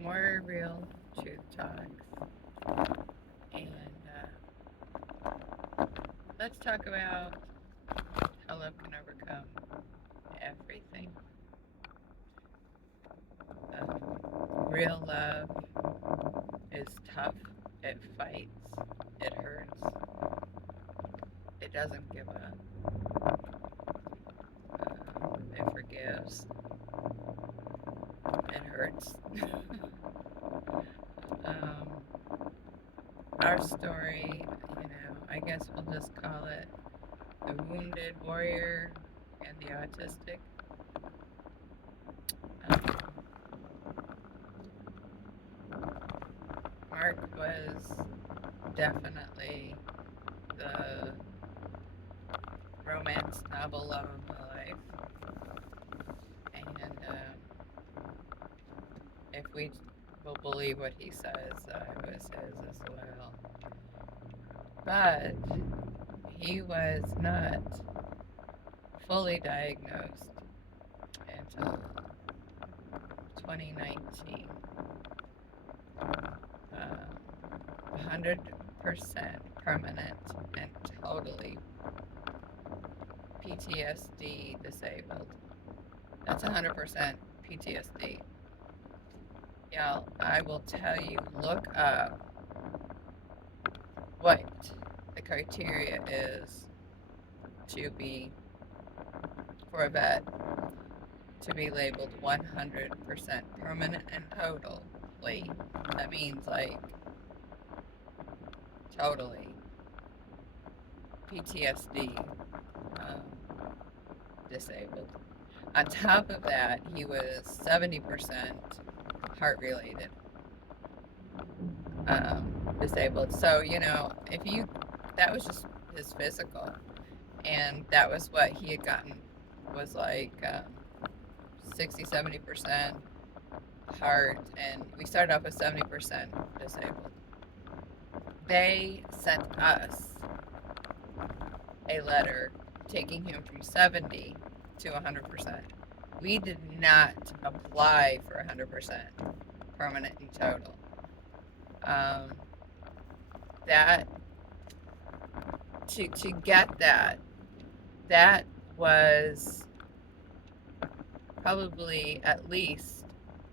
more real truth talks. And let's talk about how love can overcome everything. Real love is tough, it fights, it hurts, it doesn't give up, it forgives, it hurts. um, our story, I guess we'll just call it the wounded warrior and the autistic. Um, Mark was definitely the romance novel love of my life, and if we will believe what he says, I was his as well. But he was not fully diagnosed until 2019. 100% permanent and totally PTSD disabled. That's 100% PTSD. Y'all, I will tell you, look up what the criteria is to be, for a vet, to be labeled 100% permanent and totally. That means like totally PTSD um, disabled. On top of that, he was 70% heart related disabled. So, if you, that was just his physical. And that was what he had gotten, was like 60, 70% heart. And we started off with 70% disabled. They sent us a letter taking him from 70 to 100%. We did not apply for 100% permanent and total. That to get that was probably at least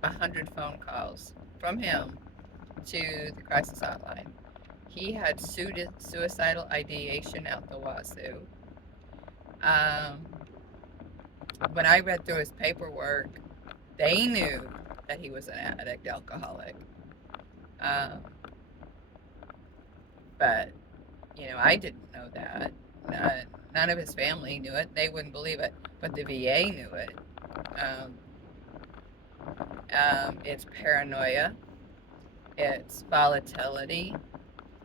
100 phone calls from him to the crisis hotline. He had suicidal ideation out the wazoo. When I read through his paperwork, they knew that he was an addict, alcoholic. Um, but, I didn't know that. None of his family knew it. They wouldn't believe it. But the VA knew it. It's paranoia. It's volatility.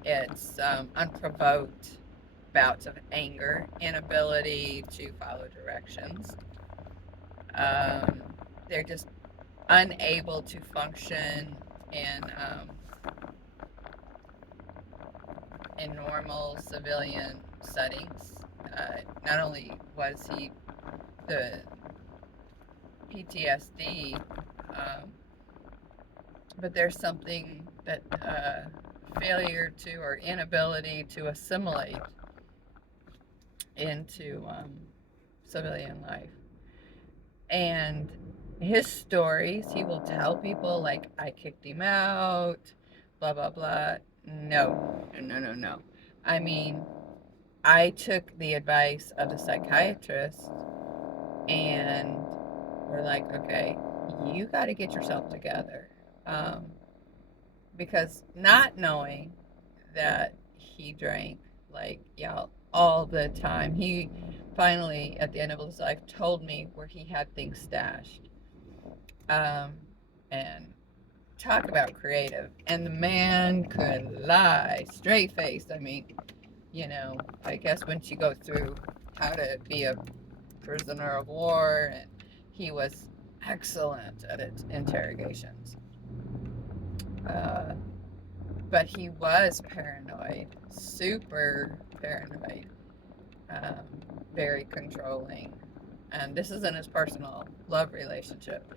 It's unprovoked bouts of anger, inability to follow directions. They're just unable to function in normal civilian settings. Not only was he the PTSD, but there's something that failure to or inability to assimilate into civilian life. And his stories, he will tell people like, I kicked him out, blah, blah, blah. No, no, no, no. I mean, I took the advice of the psychiatrist and we're like, okay, you got to get yourself together. Because not knowing that he drank like y'all all the time, he finally at the end of his life told me where he had things stashed. And talk about creative. And the man could lie straight faced. I mean, I guess once you go through how to be a prisoner of war, and he was excellent at it, interrogations. But he was paranoid, super paranoid, um, very controlling. And this is in his personal love relationship.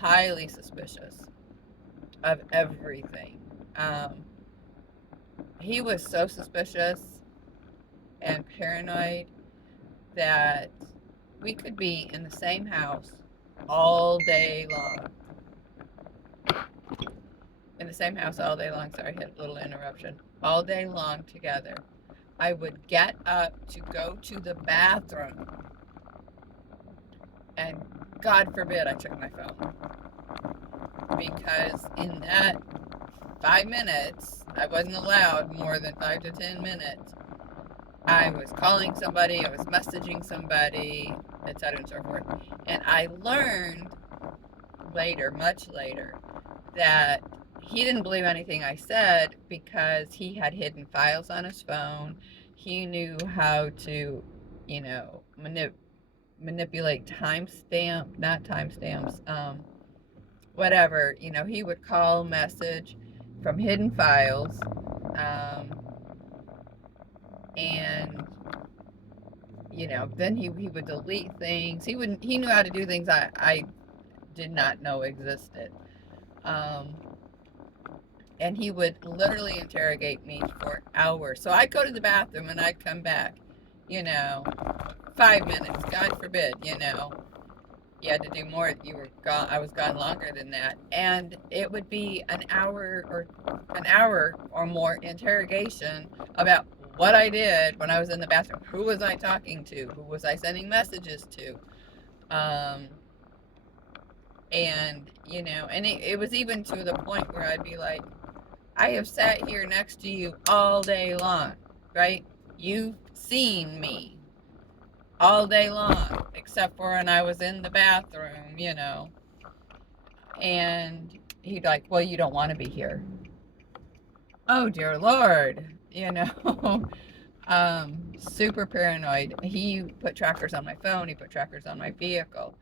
Highly suspicious. of everything. Um, he was so suspicious and paranoid that we could be in the same house all day long. In the same house all day long. Sorry, I had a little interruption. All day long together. I would get up to go to the bathroom, and God forbid I took my phone. Because in that 5 minutes, I wasn't allowed more than 5 to 10 minutes. I was calling somebody, I was messaging somebody, etc. and so forth. And I learned later, much later, that he didn't believe anything I said because he had hidden files on his phone. He knew how to, you know, manipulate timestamp, not timestamps, whatever. You know, he would call, message from hidden files, and then he would delete things. He knew how to do things I did not know existed. Um, and he would literally interrogate me for hours. So I'd go to the bathroom and I'd come back, you know, 5 minutes, God forbid, you had to do more. You were gone. I was gone longer than that, and it would be an hour or more interrogation about what I did when I was in the bathroom. Who was I talking to? Who was I sending messages to? Um, and it was even to the point where I'd be like, I have sat here next to you all day long, right? You've seen me all day long, except for when I was in the bathroom, And he'd like, well, you don't want to be here. Oh, dear Lord, super paranoid. He put trackers on my phone. He put trackers on my vehicle.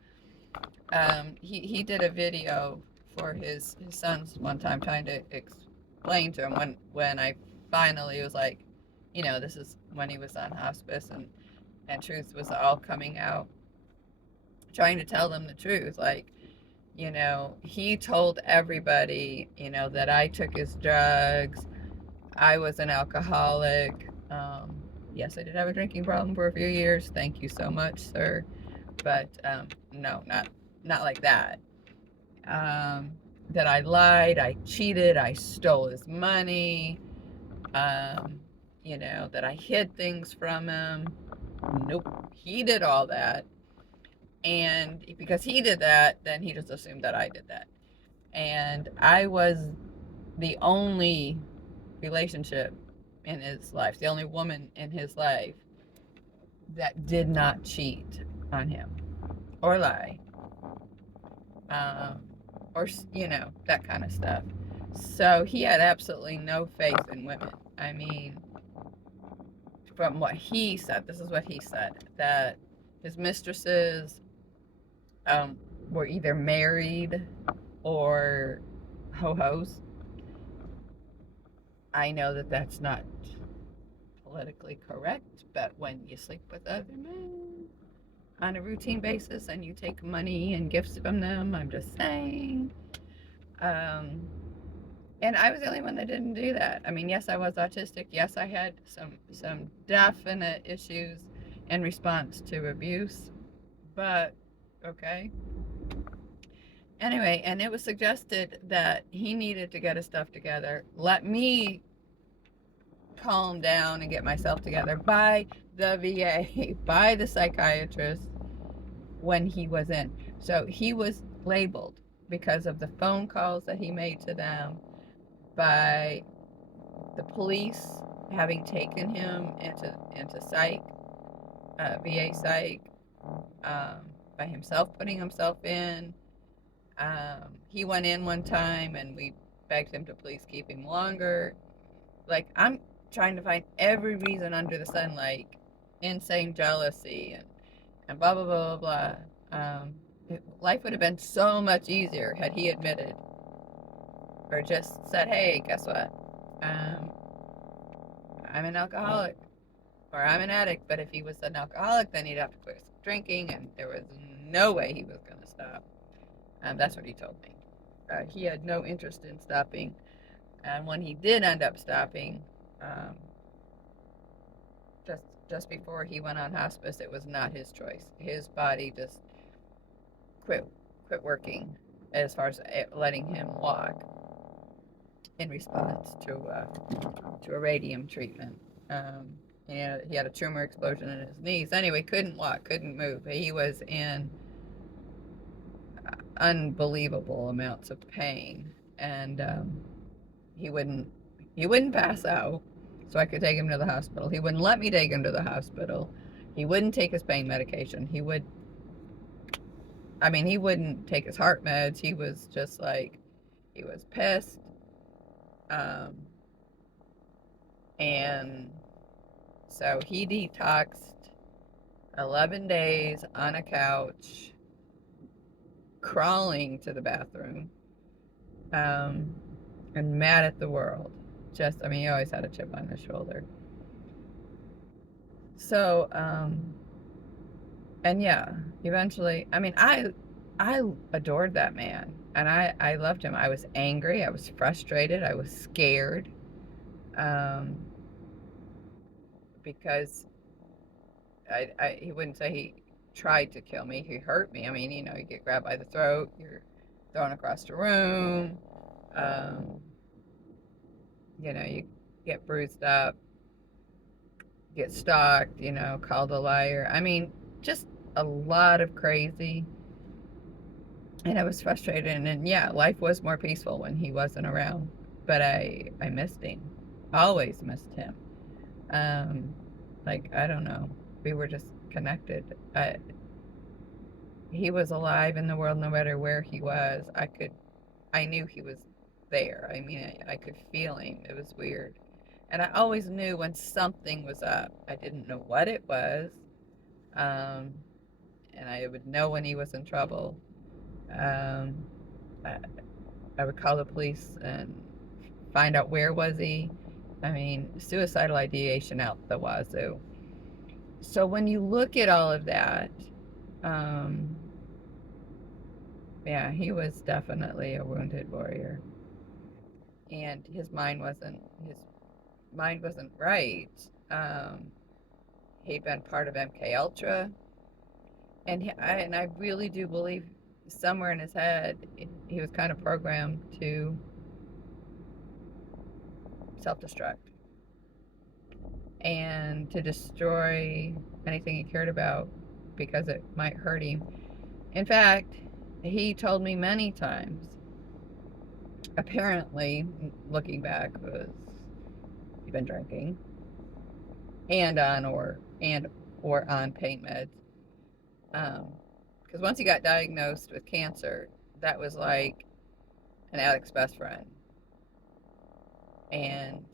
He did a video for his sons one time trying to explain to him when I finally was like, this is when he was on hospice and truth was all coming out, trying to tell them the truth. Like, he told everybody, that I took his drugs. I was an alcoholic. Yes, I did have a drinking problem for a few years. Thank you so much, sir. But no, not like that. That I lied, I cheated, I stole his money. That I hid things from him. Nope, he did all that. And because he did that, then he just assumed that I did that. And I was the only relationship in his life, the only woman in his life that did not cheat on him or lie, um, or, that kind of stuff. So he had absolutely no faith in women. I mean, from what he said, this is what he said, that his mistresses were either married or ho-hos. I know that that's not politically correct, but when you sleep with other men on a routine basis and you take money and gifts from them, I'm just saying. And I was the only one that didn't do that. I mean, yes, I was autistic. Yes, I had some definite issues in response to abuse, but okay. Anyway, and it was suggested that he needed to get his stuff together, let me calm down and get myself together by the VA, by the psychiatrist when he was in. So he was labeled because of the phone calls that he made to them, by the police having taken him into psych, VA psych, by himself putting himself in. He went in one time and we begged him to please keep him longer. Like, I'm trying to find every reason under the sun, like insane jealousy and blah, blah, blah, blah, blah. Life would have been so much easier had he admitted or just said, hey, guess what? I'm an alcoholic or I'm an addict. But if he was an alcoholic, then he'd have to quit drinking, and there was no way he was going to stop. That's what he told me. He had no interest in stopping. And when he did end up stopping, um, just just before he went on hospice, it was not his choice. His body just quit quit working as far as letting him walk in response to a radium treatment. Um, he had a tumor explosion in his knees. Anyway, couldn't walk, couldn't move. He was in unbelievable amounts of pain, and he wouldn't he wouldn't pass out, so I could take him to the hospital. He wouldn't let me take him to the hospital. He wouldn't take his pain medication. He wouldn't take his heart meds. He was just like, he was pissed. Um, and so he detoxed 11 days on a couch, crawling to the bathroom, um, and mad at the world. He always had a chip on his shoulder. So, and yeah, eventually, I adored that man, and I loved him. I was angry, I was frustrated, I was scared, um, because he wouldn't say he tried to kill me. He hurt me. You get grabbed by the throat, you're thrown across the room, um, you get bruised up, get stalked, called a liar. Just a lot of crazy. And I was frustrated. And yeah, life was more peaceful when he wasn't around. But I missed him. Always missed him. Um, I don't know. We were just connected. He was alive in the world no matter where he was. I knew he was there. I could feel him. It was weird. And I always knew when something was up. I didn't know what it was. Um, and I would know when he was in trouble. Um, I, I would call the police and find out where was he. Suicidal ideation out the wazoo. So when you look at all of that, um, yeah, he was definitely a wounded warrior, and his mind wasn't right. Um, he'd been part of MK Ultra, and I really do believe somewhere in his head he was kind of programmed to self-destruct and to destroy anything he cared about because it might hurt him. In fact, he told me many times, apparently, looking back, was he'd been drinking and or on pain meds. Because once he got diagnosed with cancer, that was like an addict's best friend, and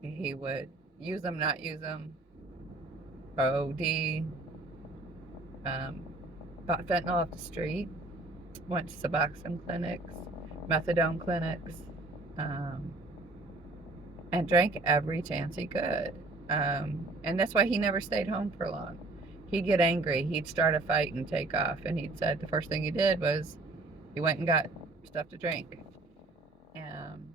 he would use them, not use them, OD, bought fentanyl off the street, went to Suboxone clinics, methadone clinics, um, and drank every chance he could. And that's why he never stayed home for long. He'd get angry, he'd start a fight and take off. And he'd said the first thing he did was he went and got stuff to drink. Um,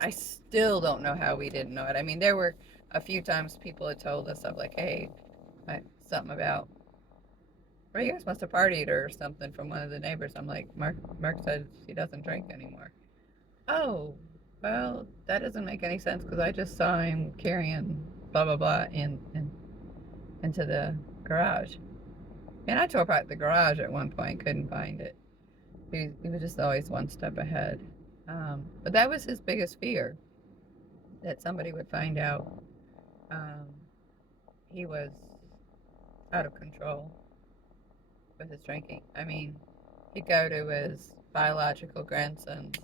I still don't know how we didn't know it. There were a few times people had told us of like, hey, something about, well, you guys must have partied or something from one of the neighbors. I'm like, Mark said he doesn't drink anymore. Oh, well, that doesn't make any sense because I just saw him carrying blah blah blah into the garage. And I tore apart the garage at one point, couldn't find it. He was just always one step ahead. But that was his biggest fear, that somebody would find out um, he was out of control with his drinking. He'd go to his biological grandson's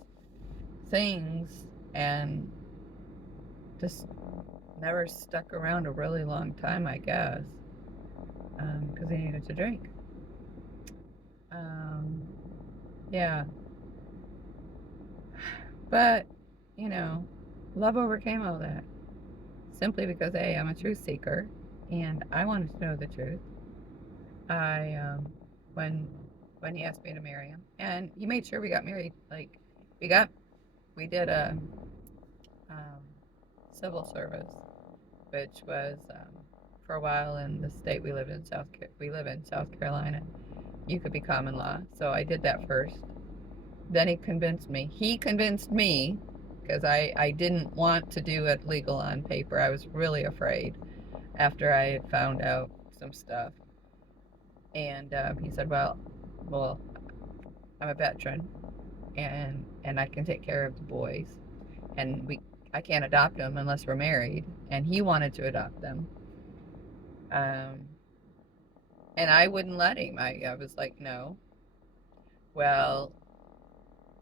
things and just never stuck around a really long time, I guess, because he needed to drink. Yeah. But, love overcame all that. Simply because, A, I'm a truth seeker and I wanted to know the truth. When when he asked me to marry him, and he made sure we got married. Like we got we did a um, civil service, which was for a while in the state we live in South Carolina. You could be common law, so I did that first. Then he convinced me because I didn't want to do it legal on paper. I was really afraid after I had found out some stuff. And he said, well, I'm a veteran, and I can take care of the boys, and I can't adopt them unless we're married. And he wanted to adopt them, um, and I wouldn't let him. I was like, no. Well,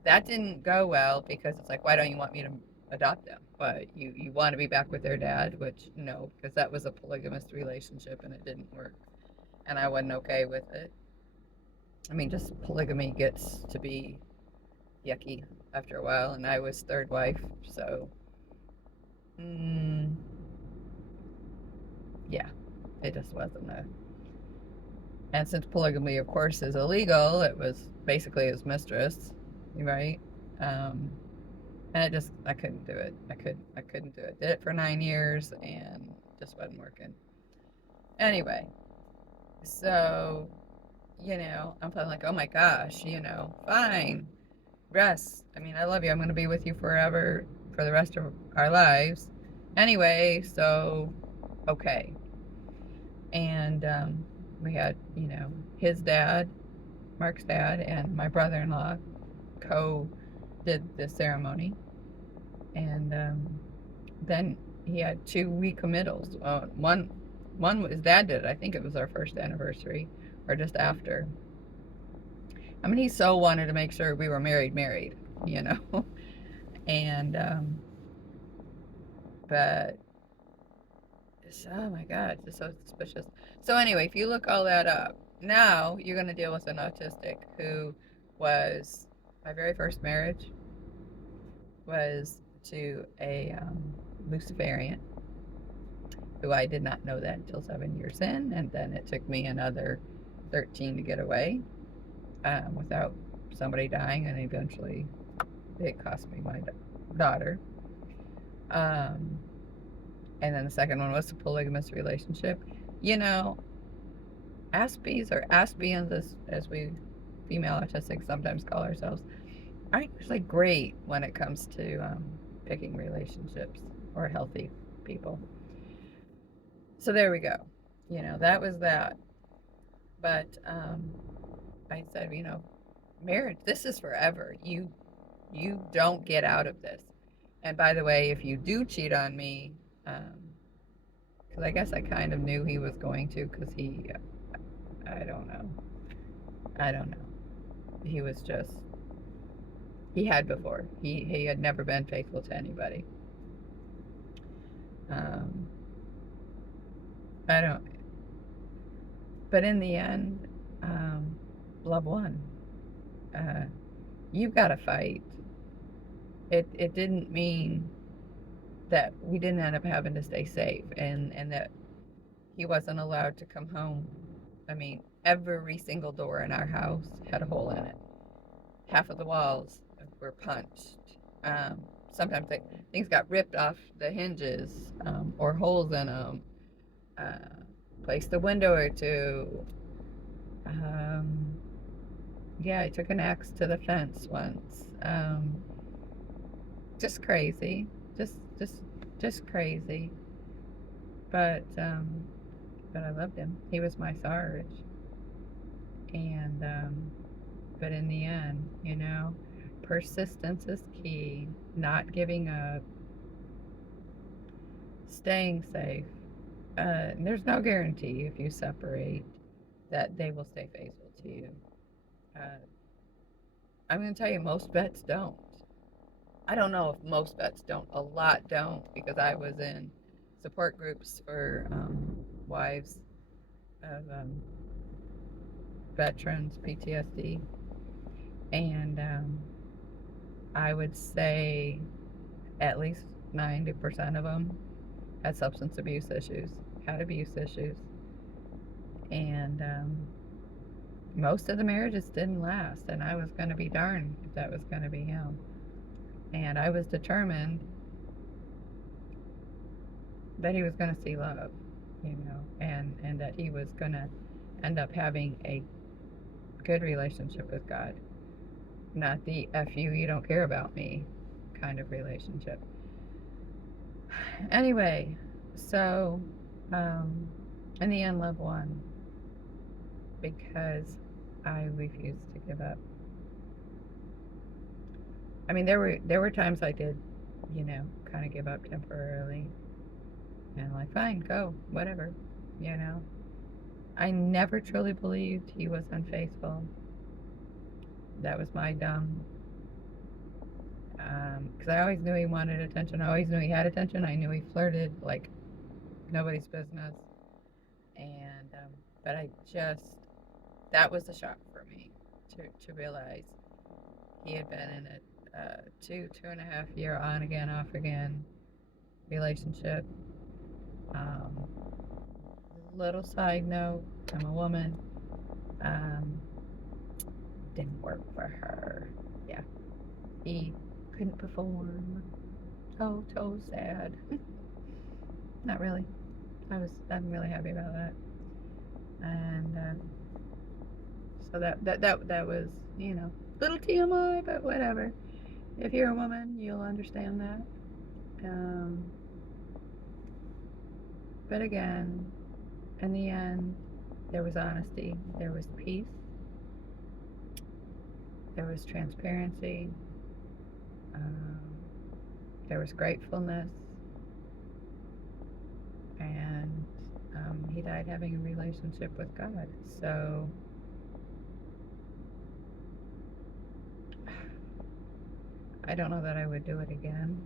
that didn't go well because it's like, why don't you want me to adopt them? But you want to be back with their dad, which no, because that was a polygamous relationship and it didn't work, and I wasn't okay with it. I mean, just polygamy gets to be yucky after a while, and I was third wife, so mm, yeah, it just wasn't a. And since polygamy, of course, is illegal, it was basically his mistress, right? Um, and I couldn't do it. I couldn't do it. Did it for 9 years and just wasn't working. Anyway, so I'm feeling like, oh my gosh, fine, rest. I mean, I love you. I'm going to be with you forever for the rest of our lives. Anyway, so okay. And we had, his dad, Mark's dad, and my brother-in-law co did the ceremony. And then he had two recommittals. One his dad did it. I think it was our first anniversary or just after. I mean, he so wanted to make sure we were married, you know. And but oh my God, it's so suspicious. So anyway, if you look all that up, now you're going to deal with an autistic who was my very first marriage was to a Luciferian who I did not know that until 7 years in, and then it took me another 13 to get away without somebody dying, and eventually it cost me my daughter. Um, and then the second one was a polygamous relationship. You know, Aspies or Aspians, as we female autistics sometimes call ourselves, aren't usually great when it comes to picking relationships or healthy people. So there we go. That was that. But I said, marriage, this is forever. You don't get out of this. And by the way, if you do cheat on me, because I guess I kind of knew he was going to, because I don't know. I don't know. He was just, he had before. He had never been faithful to anybody. Um, I don't, but in the end, love won. Uh, you've got to fight. It didn't mean that we didn't end up having to stay safe and that he wasn't allowed to come home. I mean, every single door in our house had a hole in it. Half of the walls were punched. Sometimes things got ripped off the hinges or holes in them. Placed a window or two. Yeah, I took an axe to the fence once. Just crazy, just crazy. But I loved him. He was my Sarge, and but in the end, persistence is key. Not giving up, staying safe. There's no guarantee if you separate that they will stay faithful to you. Uh, I'm going to tell you, most vets don't. I don't know if most vets don't. A lot don't, because I was in support groups for wives of veterans, PTSD, and I would say at least 90% of them had substance abuse issues, had abuse issues, and most of the marriages didn't last, and I was going to be darned if that was going to be him. And I was determined that he was going to see love, and that he was going to end up having a good relationship with God, not the F you don't care about me kind of relationship. Anyway, so in the end, love won because I refused to give up. I mean, there were times I did, kind of give up temporarily, and like, fine, go, whatever, you know. I never truly believed he was unfaithful. That was my dumb, because I always knew he wanted attention. I always knew he had attention. I knew he flirted like nobody's business, and but that was a shock for me to realize he had been in a 2.5 year on again, off again relationship. Um, Little side note: I'm a woman. Um, didn't work for her. Yeah, he couldn't perform. So sad. Not really. I'm really happy about that. And so that was, little TMI, but whatever. If you're a woman, you'll understand that. Um, but again, in the end, there was honesty, there was peace, there was transparency, um, there was gratefulness, and he died having a relationship with God. So I don't know that I would do it again,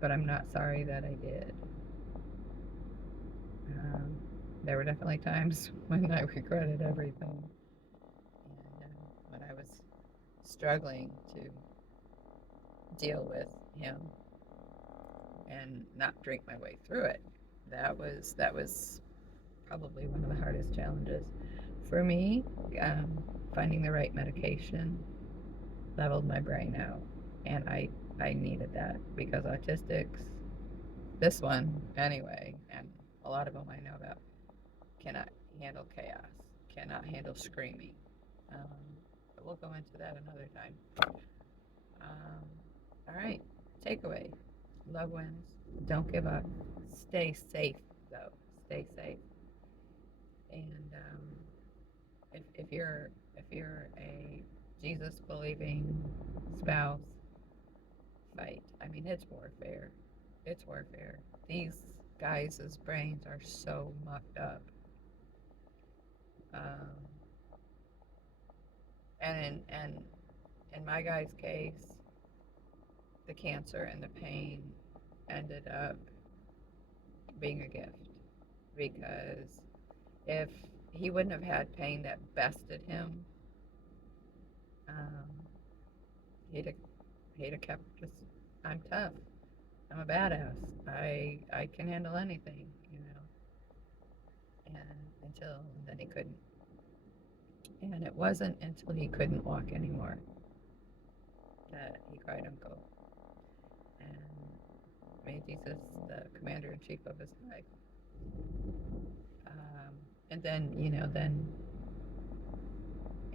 but I'm not sorry that I did. Um, there were definitely times when I regretted everything, and when I was struggling to deal with him and not drink my way through it. That was probably one of the hardest challenges for me. Finding the right medication leveled my brain out, and I needed that because autistics, this one anyway, and a lot of them I know about, cannot handle chaos, cannot handle screaming. But we'll go into that another time. All right, takeaway: love wins. Don't give up. Stay safe, though. Stay safe. And if you're a Jesus believing spouse, fight. I mean, it's warfare. It's warfare. These guys' brains are so mucked up. Um, and in my guy's case, the cancer and the pain ended up being a gift, because if he wouldn't have had pain that bested him, um, he'd have, he'd have kept just, I'm tough. I'm a badass. I can handle anything, And until then he couldn't. And it wasn't until he couldn't walk anymore that he cried uncle and made Jesus the commander in chief of his life. And then,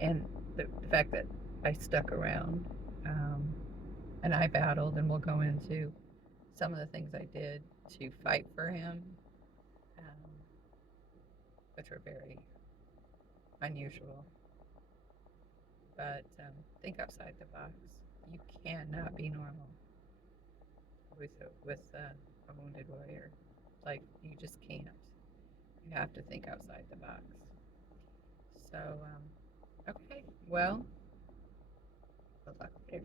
and the fact that I stuck around, and I battled, and we'll go into some of the things I did to fight for him, um, which were very unusual. But think outside the box. You cannot be normal with a wounded warrior. Like, you just can't. You have to think outside the box. So, okay. Well, we'll talk later.